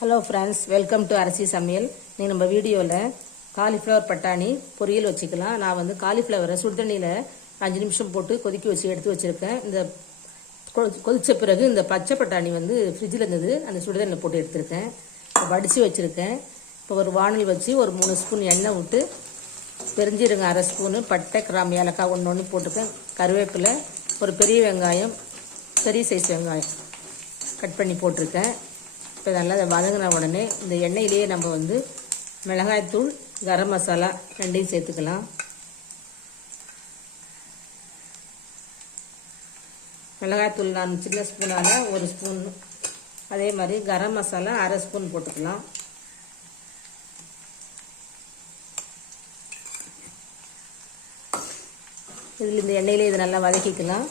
Hello friends welcome to அரிசி சமையல் நீ நம்ம வீடியோவில் காலிஃப்ளவர் பட்டாணி பொரியல் வச்சுக்கலாம். நான் வந்து காலிஃப்ளவரை சுடுதண்ணியில் அஞ்சு நிமிஷம் போட்டு கொதிக்க வச்சு எடுத்து வச்சுருக்கேன். இந்த கொதித்த பிறகு இந்த பச்சை பட்டாணி வந்து ஃப்ரிட்ஜில் இருந்தது. அந்த சுடுதண்ணியில் போட்டு எடுத்திருக்கேன். வடித்து வச்சுருக்கேன். இப்போ ஒரு வானல் வச்சு ஒரு மூணு ஸ்பூன் எண்ணெய் விட்டு பெருஞ்சீரங்க அரை ஸ்பூனு பட்டை கிராம் ஏலக்காய் ஒன்று ஒன்று போட்டிருக்கேன் கருவேப்பிலை ஒரு பெரிய வெங்காயம் பெரிய சைஸ் வெங்காயம் கட் பண்ணி போட்டிருக்கேன். இப்போ நல்லா அதை வதங்கின உடனே இந்த எண்ணெயிலேயே நம்ம வந்து மிளகாய்த்தூள் கரம் மசாலா ரெண்டையும் சேர்த்துக்கலாம். மிளகாய்த்தூள் நான் சின்ன ஸ்பூனால் ஒரு ஸ்பூன். அதே மாதிரி கரம் மசாலா அரை ஸ்பூன் போட்டுக்கலாம். இதில் இந்த எண்ணெயிலே இதை நல்லா வதக்கிக்கலாம்.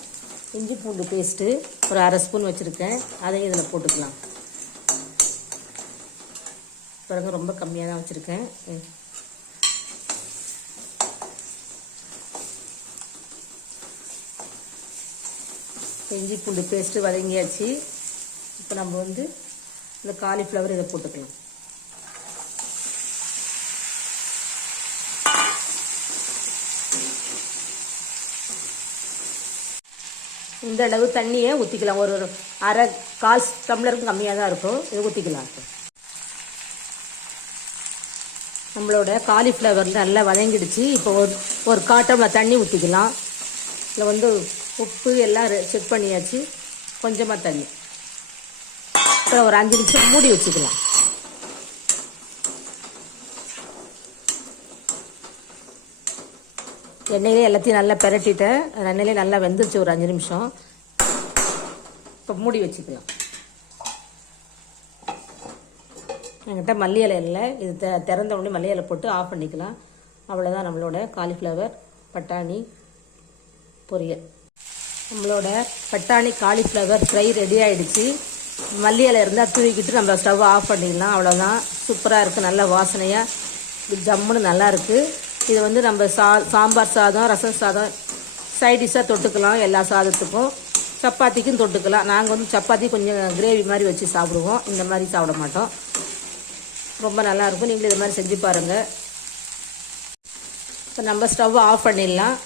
இஞ்சி பூண்டு பேஸ்ட்டு ஒரு அரை ஸ்பூன் வச்சுருக்கேன். அதையும் இதில் போட்டுக்கலாம். பிறகு ரொம்ப கம்மியாக தான் வச்சுருக்கேன். ம். இஞ்சி பூண்டு பேஸ்ட்டு வதங்கியாச்சு. இப்போ நம்ம வந்து இந்த காலிஃப்ளவர் இதை போட்டுக்கலாம். இந்த அளவு தண்ணியை ஊற்றிக்கலாம் ஒரு ஒரு அரை கால் டம்ளருக்கு கம்மியாக தான் இருக்கும். இதை ஊற்றிக்கலாம் இப்போ நம்மளோட காலிஃப்ளவர் நல்லா வதங்கிடுச்சு. இப்போ ஒரு ஒரு காட்டமில் தண்ணி ஊற்றிக்கலாம் இதில் வந்து உப்பு எல்லாம் செக் பண்ணியாச்சு. கொஞ்சமாக தண்ணி. அப்புறம் ஒரு அஞ்சு நிமிஷம் மூடி வச்சுக்கலாம். எண்ணெயிலே எல்லாத்தையும் நல்லா பிரட்டிட்டேன். எண்ணெயிலே நல்லா வெந்துருச்சு ஒரு அஞ்சு நிமிஷம். இப்போ மூடி வச்சுக்கலாம். என்கிட்ட மல்லி இலை இல்லை. இது த திறந்த உடனே மல்லி இலை போட்டு ஆஃப் பண்ணிக்கலாம். அவ்வளோதான் நம்மளோட காலிஃப்ளவர் பட்டாணி பொரியல். நம்மளோட பட்டாணி காலிஃப்ளவர் ஃப்ரை ரெடி ஆகிடுச்சு மல்லி இலை இருந்தால் தூவிக்கிட்டு நம்ம ஸ்டவ் ஆஃப் பண்ணிடலாம். அவ்வளோதான் சூப்பராக இருக்குது நல்ல வாசனையாக ஜம்முன்னு நல்லா இருக்குது இது வந்து நம்ம சா சாம்பார் சாதம் ரசம் சாதம். சைட் டிஷ்ஷாக தொட்டுக்கலாம். எல்லா சாதத்துக்கும். சப்பாத்திக்கும் தொட்டுக்கலாம். நாங்கள் வந்து சப்பாத்தி கொஞ்சம் கிரேவி மாதிரி வச்சு சாப்பிடுவோம். இந்த மாதிரி சாப்பிட மாட்டோம். ரொம்ப நல்லாயிருக்கும். நீங்களும் இது மாதிரி செஞ்சு பாருங்கள் இப்போ நம்ம ஸ்டவ் ஆஃப் பண்ணிடலாம்.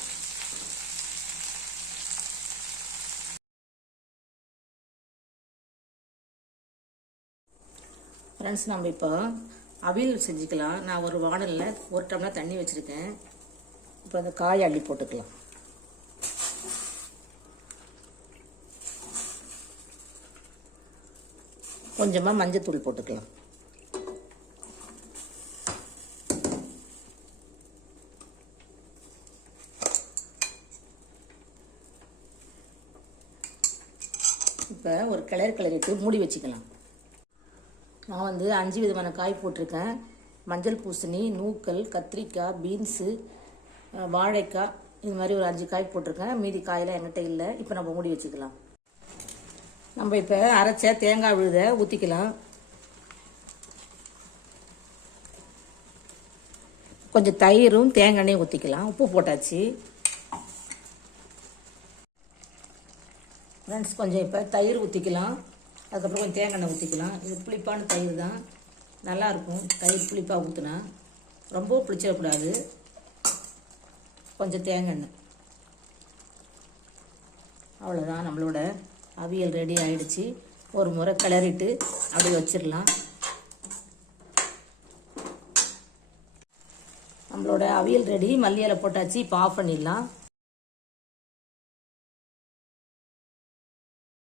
ஃப்ரெண்ட்ஸ் நம்ம இப்போ அவியல் செஞ்சுக்கலாம். நான் ஒரு வானலில் ஒரு டம்ளர் தண்ணி வச்சுருக்கேன். இப்போ அந்த காய் அள்ளி போட்டுக்கலாம். கொஞ்சமாக மஞ்சத்தூள் போட்டுக்கலாம். இப்போ ஒரு கிளறு கிளறிட்டு மூடி வச்சுக்கலாம். நான் வந்து அஞ்சு விதமான காய் போட்டிருக்கேன். மஞ்சள் பூசணி நூக்கல் கத்திரிக்காய் பீன்ஸு வாழைக்காய் இது மாதிரி ஒரு அஞ்சு காய் போட்டிருக்கேன். மீதி காயெல்லாம் என்கிட்ட இல்லை. இப்போ நம்ம மூடி வச்சுக்கலாம். நம்ம இப்போ அரைச்ச தேங்காய் விழுத ஊற்றிக்கலாம் கொஞ்சம் தயிரும் தேங்காய் எண்ணெயும் ஊற்றிக்கலாம் உப்பு போட்டாச்சு. ஃப்ரெண்ட்ஸ் கொஞ்சம் இப்போ தயிர் ஊற்றிக்கலாம் அதுக்கப்புறம் கொஞ்சம் தேங்காய் எண்ணெய் ஊற்றிக்கலாம் இது புளிப்பான தயிர் தான். நல்லாயிருக்கும் தயிர் புளிப்பாக ஊற்றினா ரொம்ப புளிச்சிடக்கூடாது. கொஞ்சம் தேங்காய் எண்ணெய். அவ்வளோதான் நம்மளோட அவியல் ரெடி ஆகிடுச்சு ஒரு முறை கிளறிட்டு அப்படியே வச்சிடலாம். நம்மளோட அவியல் ரெடி. மல்லி இலை போட்டாச்சு. இப்போ ஆஃப் பண்ணிடலாம்.